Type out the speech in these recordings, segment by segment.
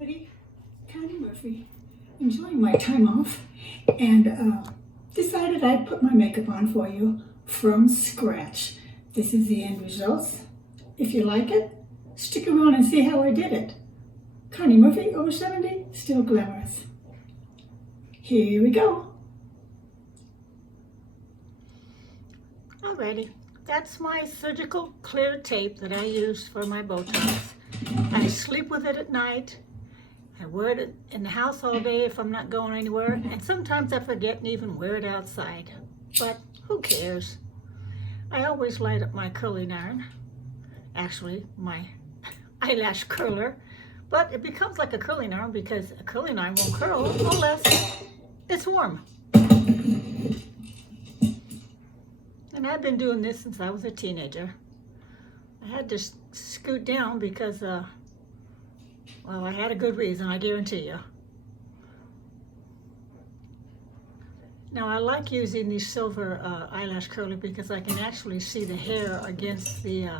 Buddy, Connie Murphy, enjoying my time off, and decided I'd put my makeup on for you from scratch. This is the end results. If you like it, stick around and see how I did it. Connie Murphy, over 70, still glamorous. Here we go. Alrighty, that's my surgical clear tape that I use for my Botox. I sleep with it at night. I wear it in the house all day if I'm not going anywhere, and sometimes I forget and even wear it outside. But who cares? I always light up my curling iron, actually my eyelash curler, but it becomes like a curling iron because a curling iron won't curl unless it's warm. And I've been doing this since I was a teenager. I had to scoot down because, well, I had a good reason, I guarantee you. Now, I like using the silver eyelash curler because I can actually see the hair against the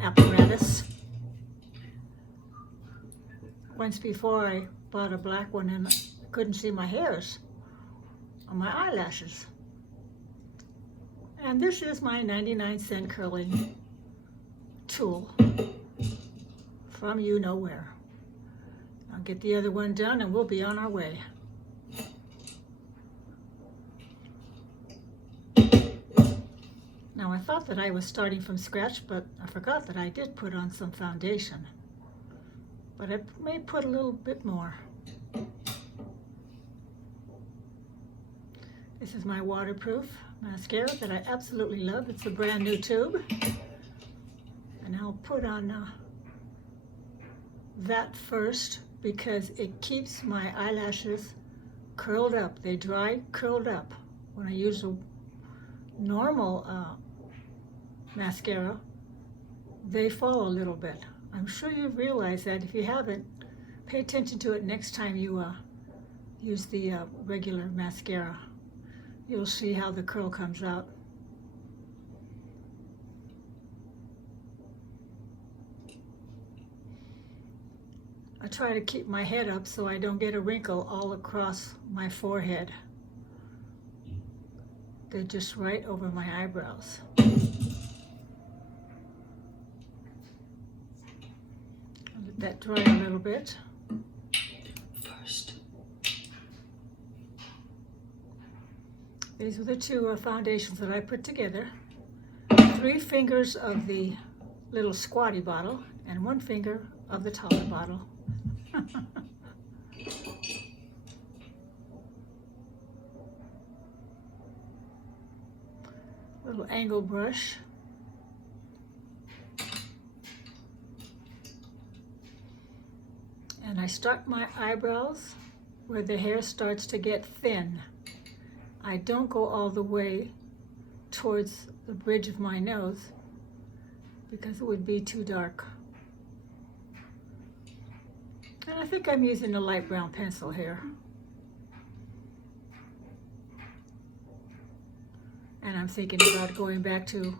apparatus. Once before, I bought a black one and I couldn't see my hairs on my eyelashes. And this is my 99-cent curling tool from you know where. I'll get the other one done and we'll be on our way. Now I thought that I was starting from scratch, but I forgot that I did put on some foundation. But I may put a little bit more. This is my waterproof mascara that I absolutely love. It's a brand new tube. And I'll put on that first because it keeps my eyelashes curled up. They dry curled up. When I use a normal mascara, they fall a little bit. I'm sure you've realized that. If you haven't, pay attention to it next time you use the regular mascara. You'll see how the curl comes out. I try to keep my head up so I don't get a wrinkle all across my forehead. They're just right over my eyebrows. Let that dry a little bit. First. These are the two foundations that I put together. 3 fingers of the little squatty bottle and 1 finger of the taller bottle. Little angle brush. And I start my eyebrows where the hair starts to get thin. I don't go all the way towards the bridge of my nose because it would be too dark. And I think I'm using a light brown pencil here. And I'm thinking about going back to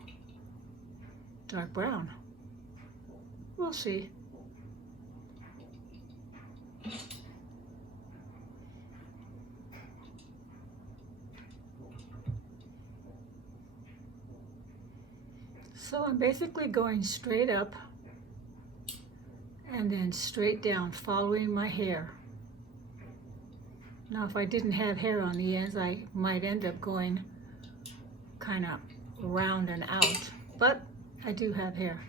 dark brown. We'll see. So I'm basically going straight up and then straight down, following my hair. Now, if I didn't have hair on the ends, I might end up going kind of round and out, but I do have hair.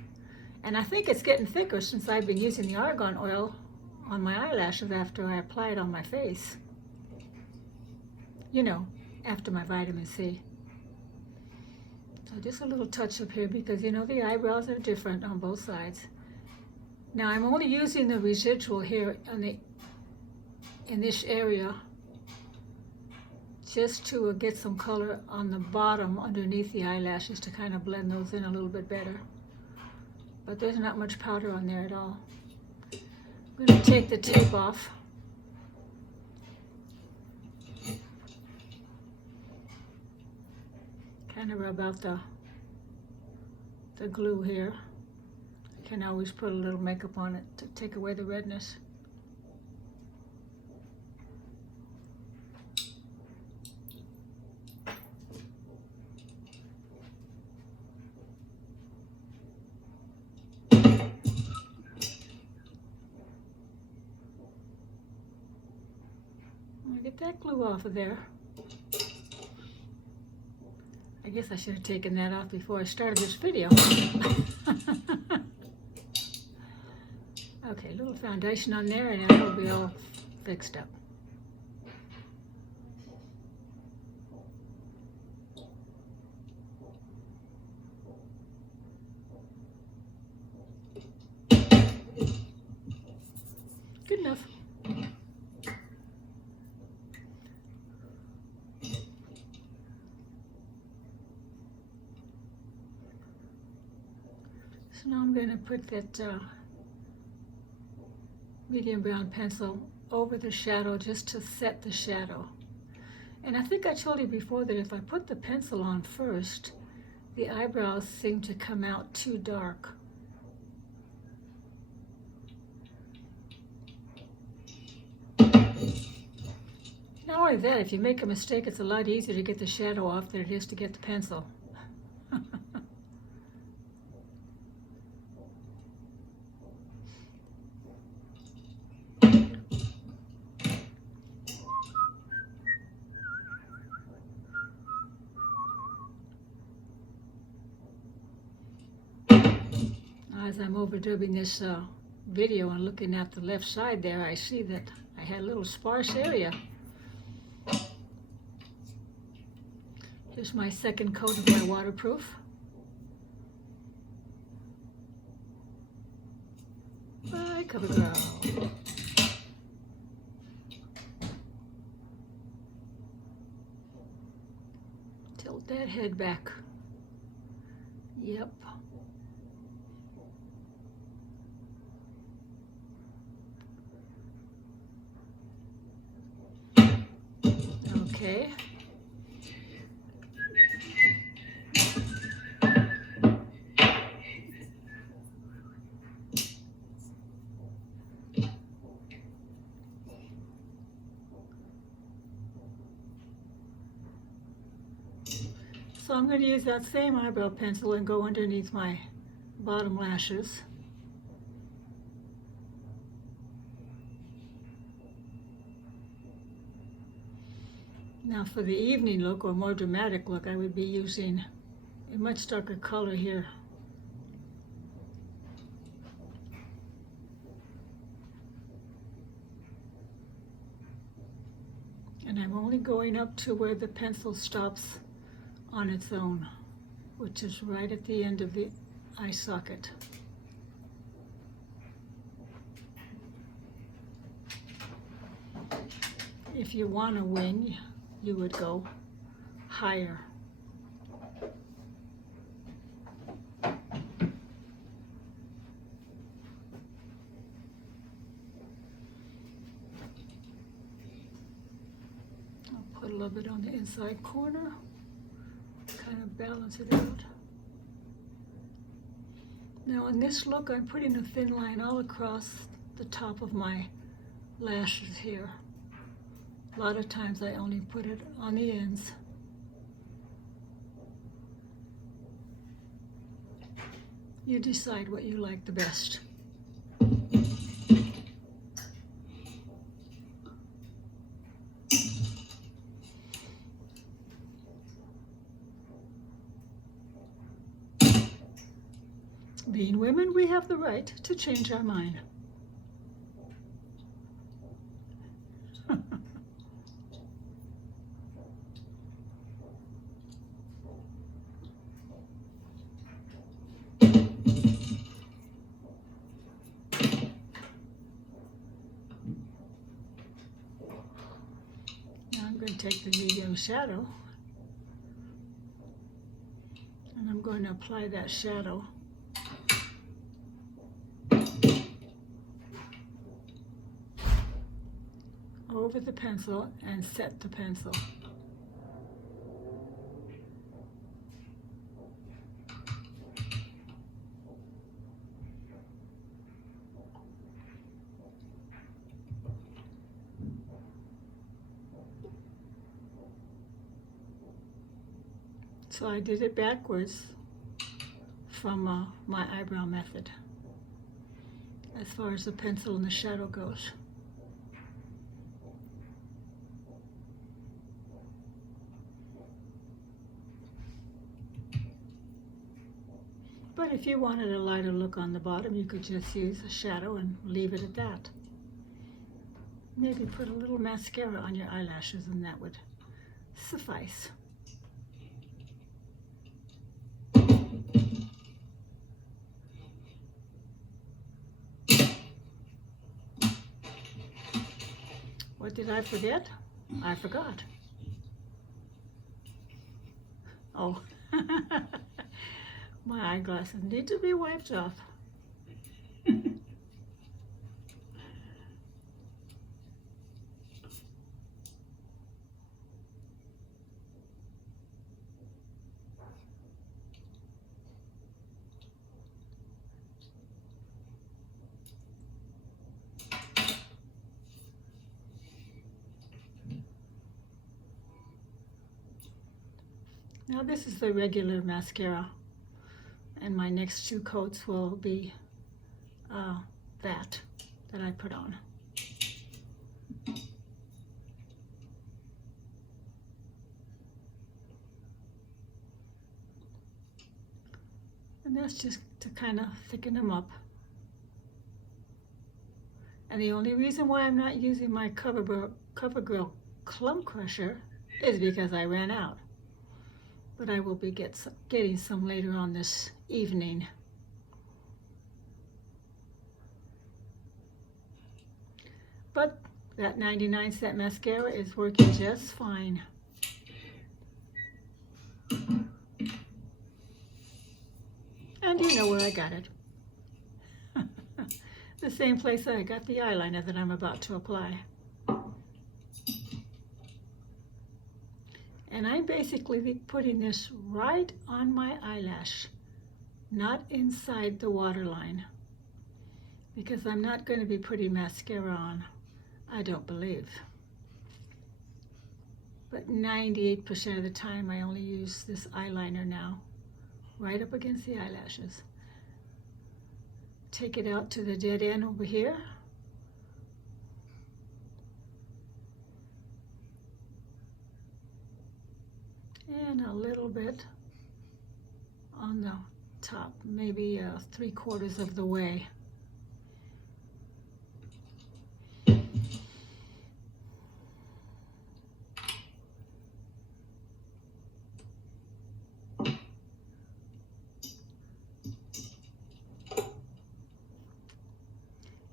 And I think it's getting thicker since I've been using the argan oil on my eyelashes after I apply it on my face. You know, after my vitamin C. So just a little touch up here because, you know, the eyebrows are different on both sides. Now I'm only using the residual here in this area just to get some color on the bottom underneath the eyelashes to kind of blend those in a little bit better. But there's not much powder on there at all. I'm going to take the tape off. Kind of rub out the glue here. can always put a little makeup on it to take away the redness. Get that glue off of there. I guess I should have taken that off before I started this video. Okay, a little foundation on there and it'll be all fixed up. Good enough. So now I'm going to put that medium brown pencil over the shadow just to set the shadow. And I think I told you before that if I put the pencil on first, the eyebrows seem to come out too dark. Not only that, if you make a mistake, it's a lot easier to get the shadow off than it is to get the pencil. As I'm overdubbing this video and looking at the left side there, I see that I had a little sparse area. Here's my second coat of my waterproof. Bye, CoverGirl. Tilt that head back. Yep. Okay. So I'm going to use that same eyebrow pencil and go underneath my bottom lashes. Now for the evening look or more dramatic look, I would be using a much darker color here. And I'm only going up to where the pencil stops on its own, which is right at the end of the eye socket. If you want a wing, you would go higher. I'll put a little bit on the inside corner, kind of balance it out. Now in this look, I'm putting a thin line all across the top of my lashes here. A lot of times I only put it on the ends. You decide what you like the best. Being women, we have the right to change our mind. I'm going to take the medium shadow and I'm going to apply that shadow over the pencil and set the pencil. So I did it backwards from my eyebrow method as far as the pencil and the shadow goes. But if you wanted a lighter look on the bottom, you could just use a shadow and leave it at that. Maybe put a little mascara on your eyelashes and that would suffice. What did I forget? I forgot. Oh, my eyeglasses need to be wiped off. Now this is the regular mascara, and my next two coats will be that I put on. And that's just to kind of thicken them up. And the only reason why I'm not using my CoverGirl Clump Crusher is because I ran out. But I will be getting some later on this evening. But that 99-cent mascara is working just fine. And you know where I got it. The same place I got the eyeliner that I'm about to apply. And I'm basically putting this right on my eyelash, not inside the waterline, because I'm not going to be putting mascara on, I don't believe. But 98% of the time I only use this eyeliner now, right up against the eyelashes. Take it out to the dead end over here. And a little bit on the top, maybe 3/4 of the way.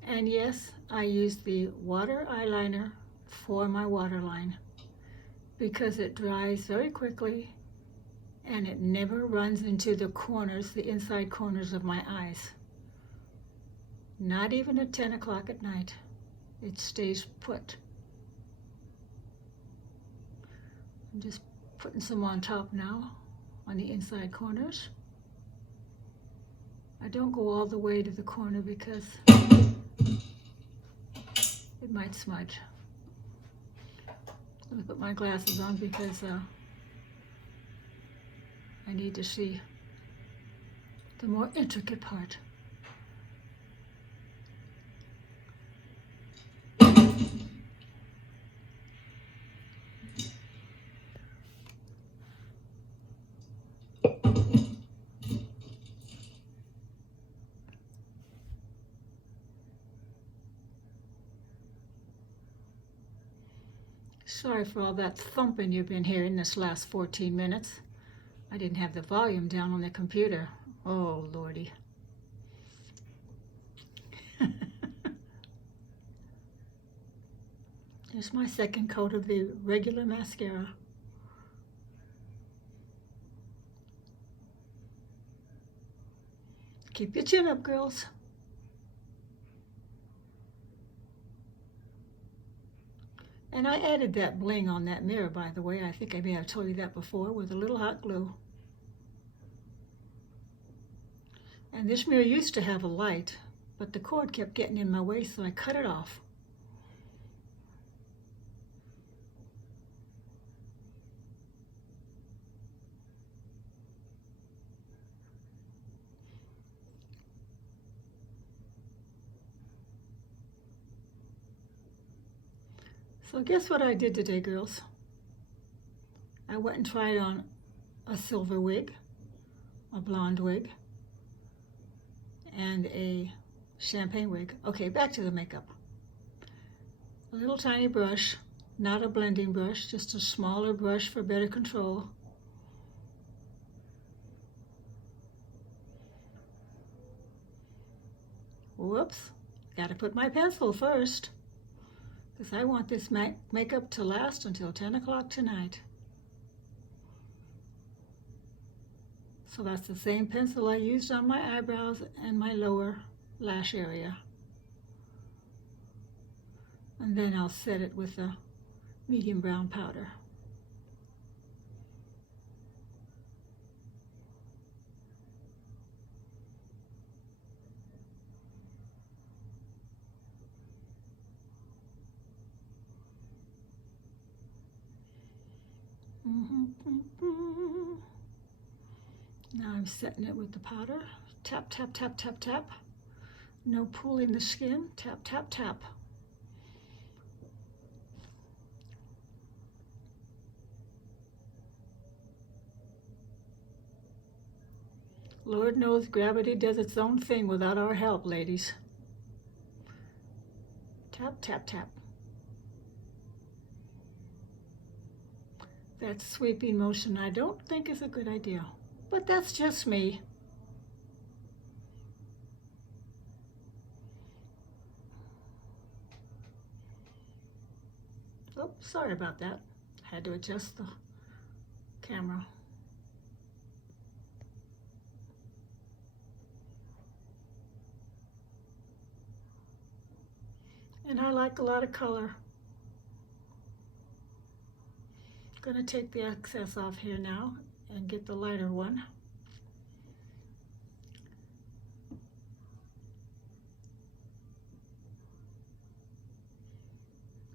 And yes, I use the water eyeliner for my waterline because it dries very quickly and it never runs into the corners, the inside corners of my eyes. Not even at 10 o'clock at night. It stays put. I'm just putting some on top now on the inside corners. I don't go all the way to the corner because it might smudge. Let me put my glasses on because I need to see the more intricate part. Sorry for all that thumping you've been hearing this last 14 minutes. I didn't have the volume down on the computer. Oh, Lordy. Here's my second coat of the regular mascara. Keep your chin up, girls. And I added that bling on that mirror, by the way. I think I may have told you that before, with a little hot glue. And this mirror used to have a light, but the cord kept getting in my way, so I cut it off. So guess what I did today, girls? I went and tried on a silver wig, a blonde wig, and a champagne wig. Okay, back to the makeup. A little tiny brush, not a blending brush, just a smaller brush for better control. Whoops, gotta put my pencil first, because I want this makeup to last until 10 o'clock tonight. So that's the same pencil I used on my eyebrows and my lower lash area. And then I'll set it with a medium brown powder. Now I'm setting it with the powder. Tap, tap, tap, tap, tap. No pulling the skin. Tap, tap, tap. Lord knows gravity does its own thing without our help, ladies. Tap, tap, tap. That sweeping motion I don't think is a good idea, but that's just me. Oh, sorry about that. Had to adjust the camera. And I like a lot of color. Gonna take the excess off here now and get the lighter one.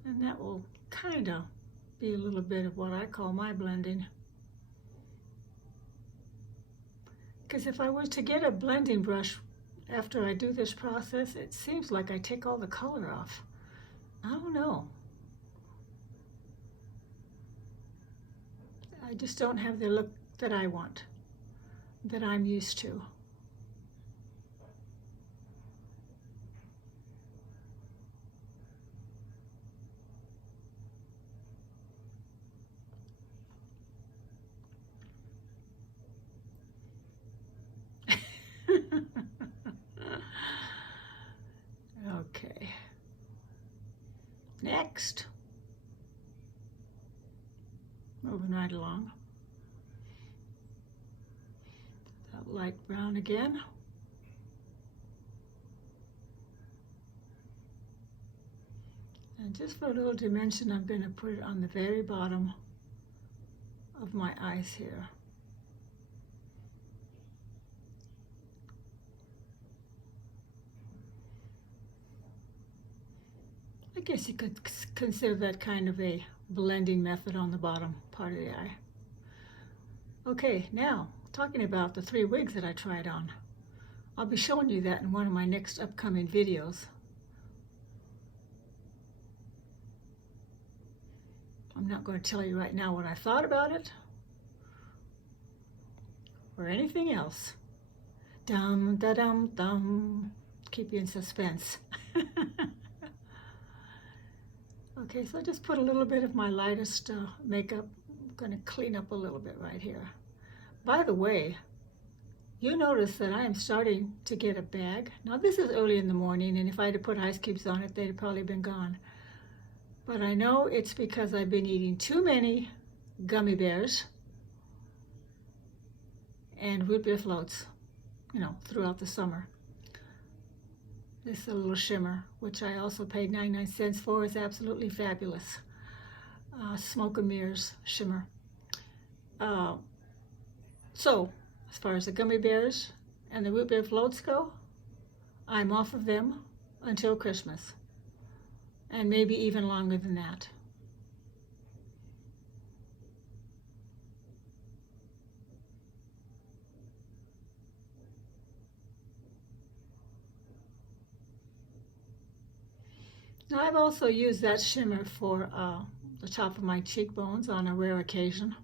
And that will kind of be a little bit of what I call my blending. Because if I was to get a blending brush after I do this process, it seems like I take all the color off. I don't know. I just don't have the look that I want, that I'm used to. Okay. Next. Moving right along. That light brown again. And just for a little dimension, I'm going to put it on the very bottom of my eyes here. I guess you could consider that kind of a blending method on the bottom part of the eye. Okay, now talking about the 3 wigs that I tried on. I'll be showing you that in one of my next upcoming videos. I'm not going to tell you right now what I thought about it or anything else. Dum da dum dum. Keep you in suspense. Okay, so I just put a little bit of my lightest makeup. I'm going to clean up a little bit right here. By the way, you notice that I am starting to get a bag. Now this is early in the morning, and if I had to put ice cubes on it, they'd have probably been gone. But I know it's because I've been eating too many gummy bears and root beer floats, you know, throughout the summer. This is a little shimmer, which I also paid 99 cents for. It's absolutely fabulous. Smoke and Mirrors shimmer. So, as far as the gummy bears and the root beer floats go, I'm off of them until Christmas. And maybe even longer than that. Now I've also used that shimmer for the top of my cheekbones on a rare occasion.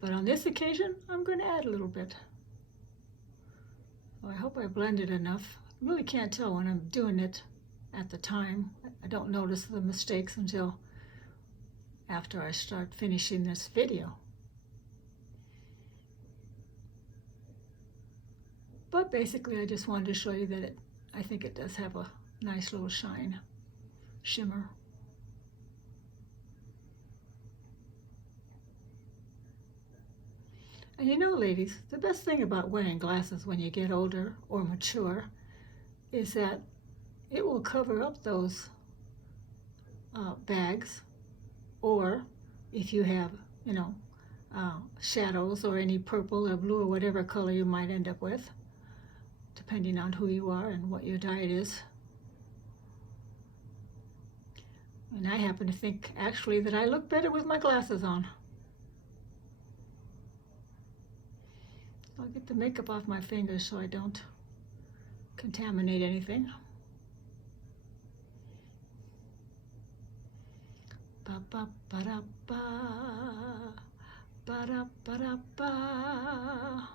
But on this occasion, I'm going to add a little bit. So I hope I blended enough. I really can't tell when I'm doing it at the time. I don't notice the mistakes until after I start finishing this video. But basically, I just wanted to show you that I think it does have a nice little shimmer. And you know, ladies, the best thing about wearing glasses when you get older or mature is that it will cover up those bags, or if you have, shadows or any purple or blue or whatever color you might end up with, depending on who you are and what your diet is. And I happen to think, actually, that I look better with my glasses on. I'll get the makeup off my fingers so I don't contaminate anything. Ba ba ba da ba, ba da ba da ba,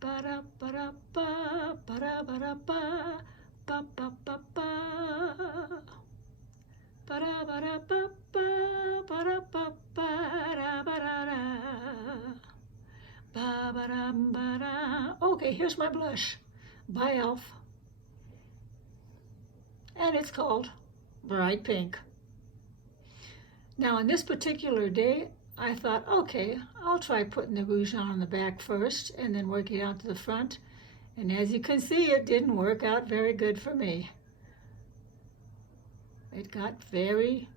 ba da ba da ba, ba da ba da ba, ba ba ba ba, ba da ba da ba ba, ba da ba ba da ba da da. Okay, here's my blush by e.l.f. And it's called Bright Pink. Now on this particular day, I thought, okay, I'll try putting the rouge on the back first and then work it out to the front. And as you can see, it didn't work out very good for me. It got very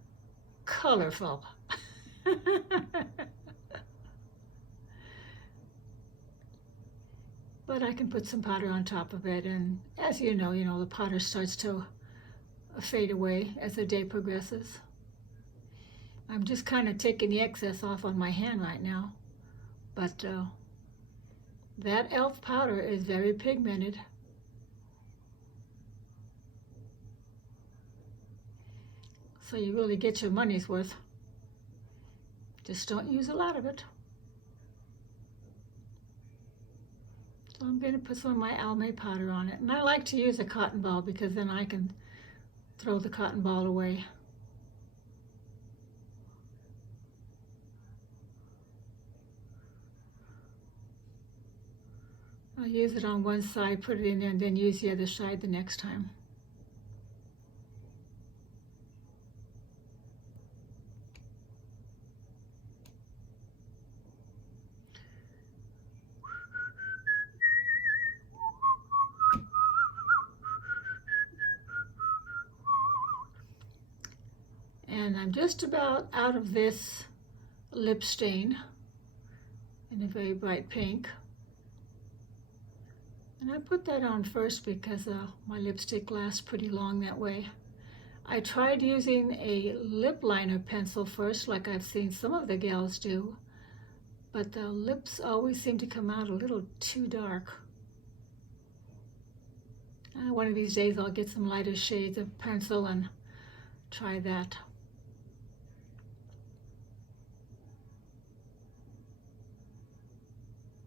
colorful. But I can put some powder on top of it, and as you know, the powder starts to fade away as the day progresses. I'm just kind of taking the excess off on my hand right now, but that e.l.f. powder is very pigmented. So you really get your money's worth. Just don't use a lot of it. So I'm going to put some of my Almay powder on it. And I like to use a cotton ball because then I can throw the cotton ball away. I'll use it on one side, put it in there, and then use the other side the next time. And I'm just about out of this lip stain in a very bright pink. And I put that on first because my lipstick lasts pretty long that way. I tried using a lip liner pencil first, like I've seen some of the gals do, but the lips always seem to come out a little too dark. One of these days I'll get some lighter shades of pencil and try that.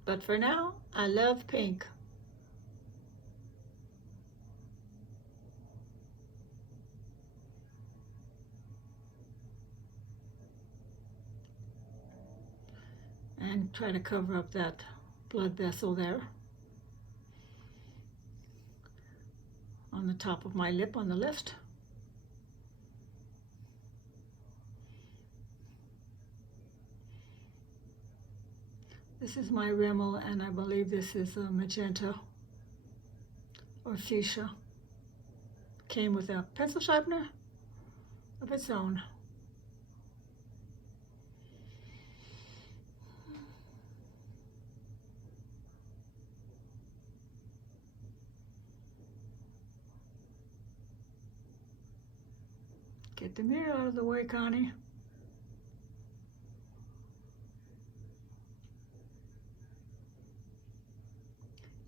But for now, I love pink. And try to cover up that blood vessel there on the top of my lip on the left. This is my Rimmel, and I believe this is a magenta or fuchsia. Came with a pencil sharpener of its own. Get the mirror out of the way, Connie.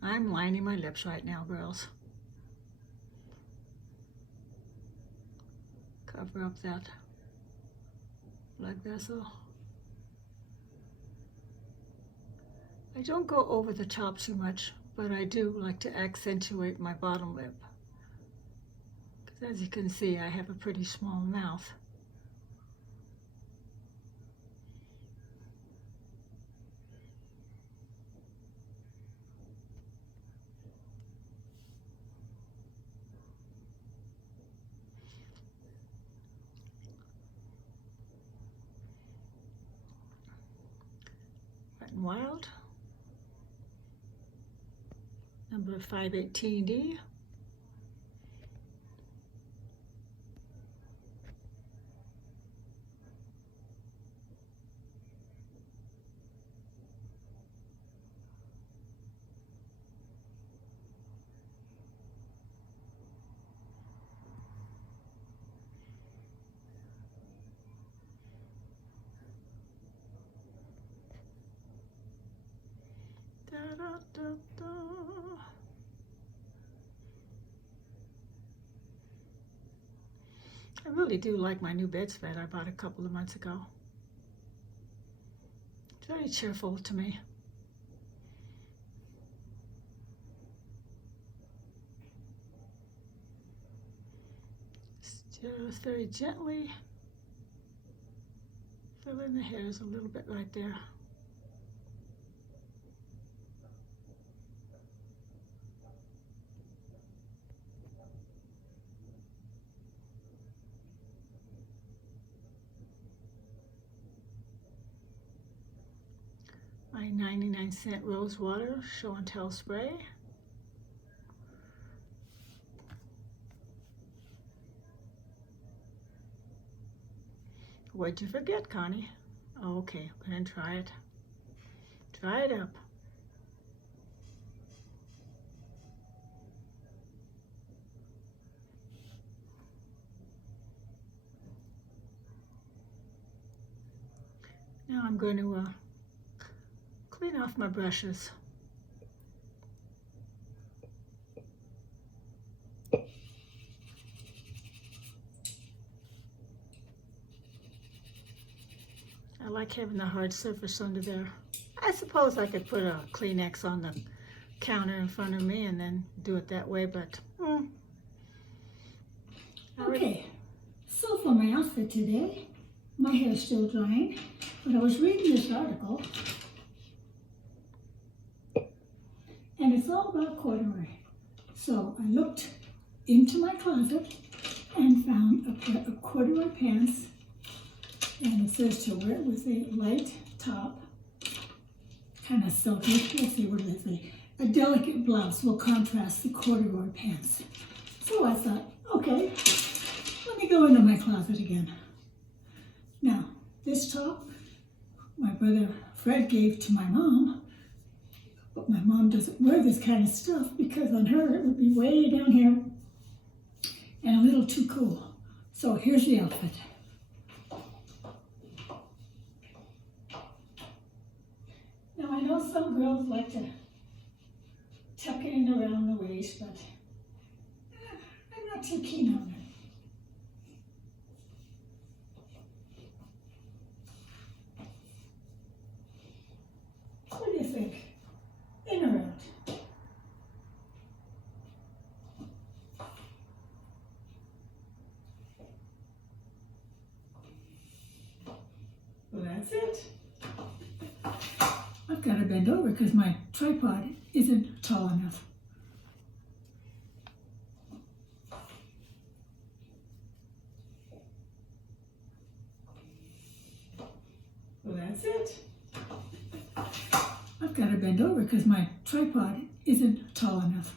I'm lining my lips right now, girls. Cover up that blood vessel. I don't go over the top too much, but I do like to accentuate my bottom lip. Because as you can see, I have a pretty small mouth. Wet n Wild, number 518D. Da, da, da, da. I really do like my new bedspread I bought a couple of months ago. It's very cheerful to me. Just very gently fill in the hairs a little bit right there. My 99-cent rose water show and tell spray. What'd you forget, Connie? Oh, okay, go ahead and try it. Try it up. Now I'm going to clean off my brushes. I like having the hard surface under there. I suppose I could put a Kleenex on the counter in front of me and then do it that way, but Okay, so for my outfit today, my hair is still drying, but I was reading this article, and it's all about corduroy. So I looked into my closet and found a pair of corduroy pants, and it says to wear it with a light top, kind of silky. Let's see, what do they say? A delicate blouse will contrast the corduroy pants. So I thought, okay, let me go into my closet again. Now, this top, my brother Fred gave to my mom, but my mom doesn't wear this kind of stuff because on her it would be way down here and a little too cool. So here's the outfit. Now I know some girls like to tuck it in around the waist, but I'm not too keen on it. What do you think? In or out? Well, that's it. I've got to bend over because my tripod isn't tall enough. Well, that's it. I've got to bend over because my tripod isn't tall enough.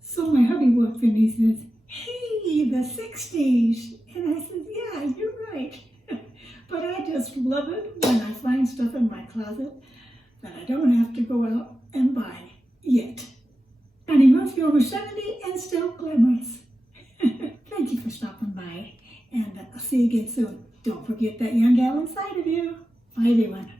So my hubby walked in and he says, "Hey, the 60s. And I said, "Yeah, you're right." But I just love it when I find stuff in my closet that I don't have to go out and buy yet. And he must you're over 70 and still glamorous. Thank you for stopping by, and I'll see you again soon. Don't forget that young gal inside of you. Bye, everyone.